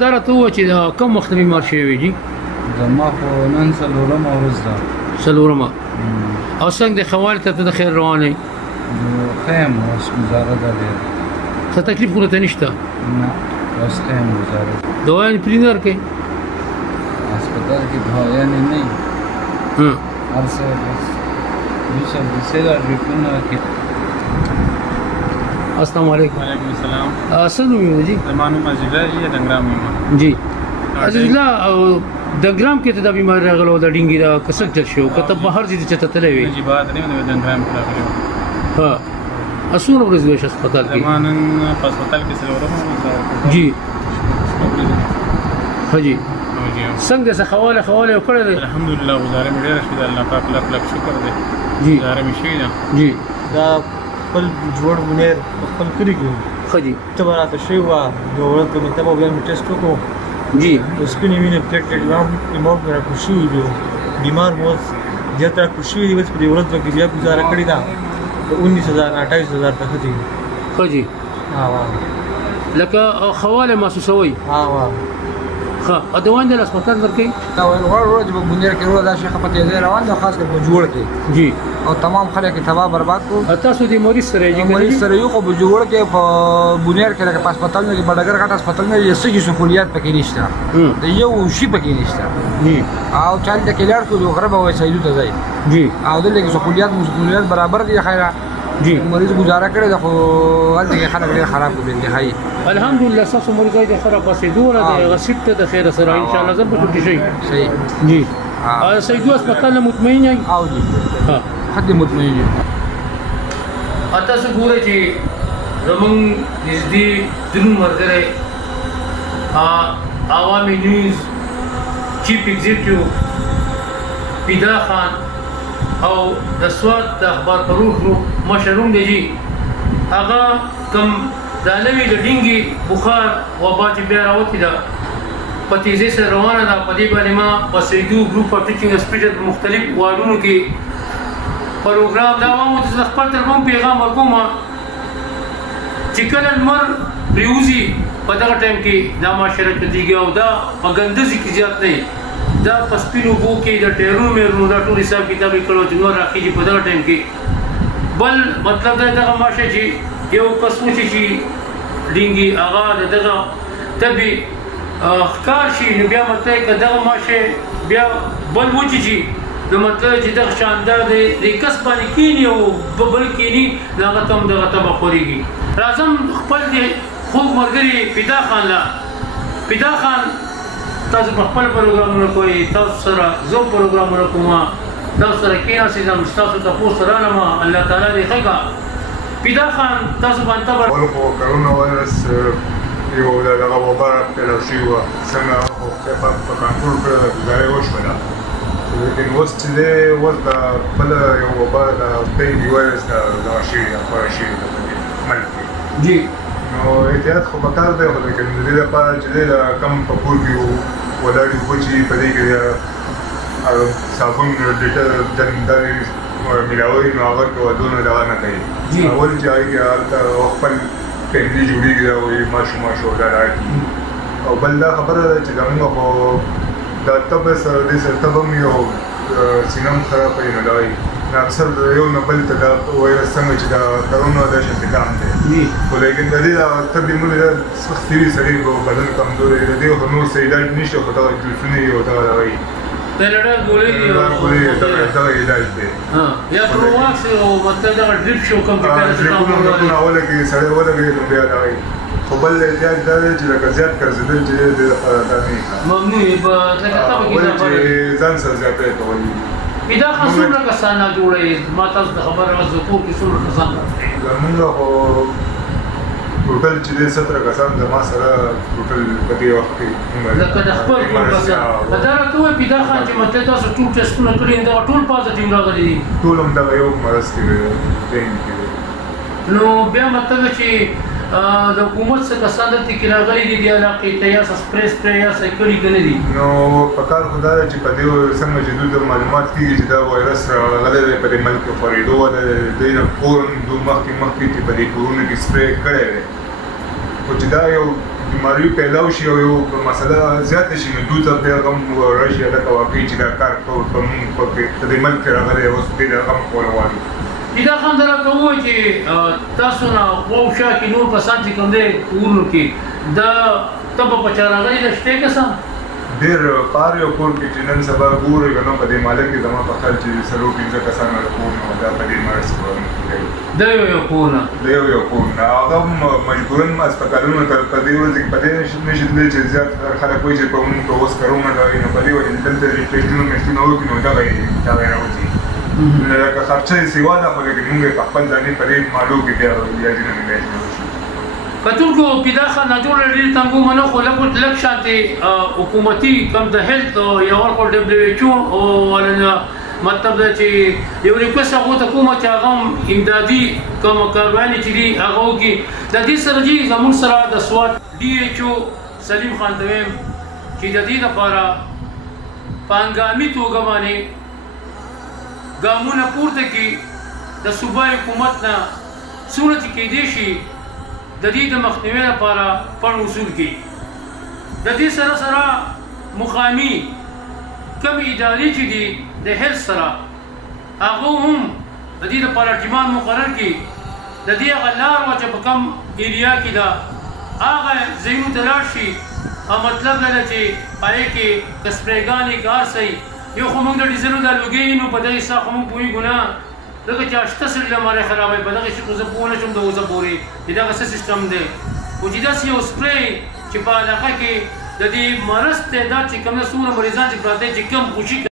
دا راته ووایه چې کوم وخت بیمار شوی جي زما خو نن څلورمه ورځ ده. څلورمه. او څنګه د خوالې ته ته د خیر روان یې؟ ښه یم، اوس ګزاره ده ډېر. څه تکلیف خو ته نشته؟ نه، اوس ښه یم، ګزاره ده. دوايانې پرې نه ورکوې؟ هسپتال کې دوايانې نه وي، هر څه بس دوسه ده ډریپونه کې. السلام علیکم. وعلیکم السلام. څه نوم یې جي؟ زما نوم عزیز الله یې ډنګرام یم. جی عزیز الله، ډنګرام کې ته د بیماري راغلو د ډینګي دا کسک چل شو کته بهر دي چې ته تلې وي؟ جی بعد نه د ډنګرام کې راغلی. ها اسونه ورځ وې هسپتال کې؟ زما نن په هسپتال کې څلورمه جی حجي څنګه څه حواله وکړه؟ الحمدلله گزاره مې ډېره شوه، الله پاک لک شکر دی. جی گزاره مې شوې ده. جی دا خپل جوړ منیر خپل کړی ګو خجي ته راته شوی و دولت کوم ته به بیا ټیسټ وکړو. جی اوس په نیمه پلیټلیټ امام را خوشي وي، بیمار مو زیاته خوشي وي، بس په دولت کې بیا گزاره کړی دا 19000 28000 ته خدي. خجي ها وا لکه حواله محسوسوي. ها وا ها ادوان د هسپتال درکې؟ دا ورځ په بنیر کې ورو دا شیخ په تیزه روان ده، خاص کر په جوړ کې. جی او تمام خلک تباہ برباد کو. تاسو د مریض سره یې مریض سره یو خو په جوړ کې په بنیر کې لکه په هسپتال کې بډګر غټ هسپتال کې یې سګي سہولیات پکې نشته، د یو شی پکې نشته. جی او چل د کلر کو جو غرب وای سیدو ته ځای. جی او د لګي سہولیات برابر دي خیره. جی مریض گزاره کړی د خو هلته کې خلک ډېر خراب کو انتهایی. الحمدلله تاسو مریض د خراب پاسېدو نه د غسیب ته د خیر سره ان شاء الله زه به ټوټی شي. صحیح. جی سیدو هسپتال مطمئن یې؟ او جی ها حد مطمئن یې. تاسو ګورئ چې زمونږ نږدې دروند ملګری عوامي نیوز چیف ایگزیکټیو پیدا خان او د سوات د اخبار فروغ مشروم دی جی، هغه کم دا نوی د ډینګي بخار وبا چې بیا راوتې ده په تیزۍ سره روانه ده. په دې باندې ما په سیدو ګروپ اف ټیچینګ هاسپټل په مختلف واردونو کې پروګرام دا عوامو ته خپل طرفم پیغام ورکوم چې کله لمر پریوزي په دغه ټایم کې دا معاشره کېږي او دا په ګندزي کې زیات نه دا په سپینو بو کې د ټیرونو مېرونو دا ټول حساب کتاب یې کړو چې نور راخېږي په دغه ټایم کې. بل مطلب دا دغه ماشه چې یو کس وچې چې ډینګي هغه د دغه طبي ښکار شي نو بیا مطلب که دغه ماشه بیا بل وچې چې نو مطلب چې دغه شاندار د کس باندې کیني او بل کیني نو هغه ته هم دغه تبه خورېږي. راځم خپل د خوږ ملګري پیدا خان له پیدا خان تاسو په خپل پروګرامونه کوئ، تاسو سره زه پروګرامونه کوم، تاسو سره کېناستم، تاسو تپوس رالم، الله تعالی دې ښه کړه. پیدا خان تاسو باندې خبر خو کرونا وایرس یو دغه وبا پیدا شوې وه، څنګه په کنټرول کړه ګزاره وشوله، لیکن اوس چې دی اوس د بله یو وبا د ډینګي وایرس دغه شوې ده خپاره شوې ده په دې ملک کې. جی نو احتیاط خو پکار دی، خو لیکن د دې لپاره چې دی د کم په کور کې ولاړې اوبه چې په دې کې صابون دغه ملاوي نو هغه کې ودونه دغه نه کوي. اول چې هغې کې هلته خپل پنډي جوړېږي دا وایي ماشو دا راکړي. او بل دا خبره ده چې زموږ خو دا تبه سره دې سره تبه هم یو سینه هم خرابوي نو دا وایي اکثر یو نه بل ته دا وایرس څنګه چې دا کرونا دا شي انتقام دی. خو لیکن د دې تبې مونږ دا سختي وي سړی به بدن کمزوری د دې خو نور څه علاج نشته، خو دغه ټلیفون یې او دغه دوايي پهلړه ګولې دغه علاج دی. یا پرواکس او مطلب دغه ډریپ شو کمپیوټر ډریپونه ولګي سړی ولګي نو بیا دوايي. خو بل احتیاط دا دی چې لکه زیات ګرځېدل چې د دا نه ممنوع به لکه تبه کې ځان سره زیاتی کوي. پیدا خان څومره کسان جوړوي؟ ما تاسو ته خبره راځي کور کې څومره کسان زمونږ خو ټوټل چې دی 17 کسان زما سره ټوټل په دې وخت کې لکه د خپل کور کسان دا راته وایي پیدا خان چې مطلب تاسو ټول ټسټونه کړي دغه ټول پازیټیو راغلي دي؟ ټول هم دغه یو مرض کې دی. نو بیا مطلب چې د حکومت څخه کسان دلته کې راغلي دي د علاقې ته یا سپری یا څه کړي که نه دي؟ نو په کار خو دا ده چې په دې څنګه چې دوی ته معلومات کېږي چې دا وایرس راغلی دی په دې ملک کې خورېدو ده، دوی نه فوراً مخکې چې په دې کورونو کې سپری کړی دی. خو چې دا یو بیماری پیدا شي او یو مسله زیاته شي نو دوی ته بیا هم راشي لکه واقعي چې دا کار کوو په موږ په دې ملک کې راغلی اوس دې رقم کول غواړي دا خان درته وایي چې تاسو نه واوښه کې نور کسان چې کوم دی کورونو کې دا ته په چا راغلي د شته کسان ډېر پار یو کور کې چې نن سبا ګورئ که نه په دې مالک کې زما په خیال چې څلور پنځه کسان د کور نه دا په دې مرض کوي د یو کور نه د یو کور نه هغه مجبوراً هسپتالونو ته په دې ورځ کې په دې نشي تللی چې زیات خلک وایي چې په موږ ته اوس کرونا راغی نو په دې وجې دلته ټېسټونه میسټونه وکړي نو دغه یې راوځي لکه خرچه یې سوا ده خو لیکن موږ یې په خپل ځاني په دې مالو کې بیا علاجونه ملایي کتونکو پیدا خان جوړ لري تنګو منو خو لک شانتي حکومتي کم د هیلث یو ورکو دبليو ایچ او ولنه مطلب دا چې یو ریکوست هغه ته کومه چې هغه امدادي کوم کاروانی چې دی هغه کې د دې سره چې زموږ سره د سوات ډي ایچ او سلیم خان دویم چې د دې لپاره پانګامي توګه باندې ګامونه پورته کې د صوبای حکومت نه څونه چې کېدې شي د دې د مخنیوي لپاره پړ اصول کې د دې سره سره مقامي کم ادارې چې دي د هیلث سره هغه هم د دې لپاره ټیمان مقرر کړي د دې هغه لار وه چې په کم ایریا کې ده هغه ځایونو ته لاړ شي او مطلب دا ده چې هغې کې که سپرېګانې کار صحیح یو خو موږ د ډیزلو دا لوګۍ نو په دغې ساه خو موږ پوهېږو نه لکه چې اشته سړي له مارې خرابوي په دغې شي خو زه پوه نه شم د اوسه پورې چې دغه څه سیسټم دی خو چې داسې یو سپری چې په علاقه کې د دې مرض تعداد چې کوم څومره مریضان چې پراته چې کم خوشي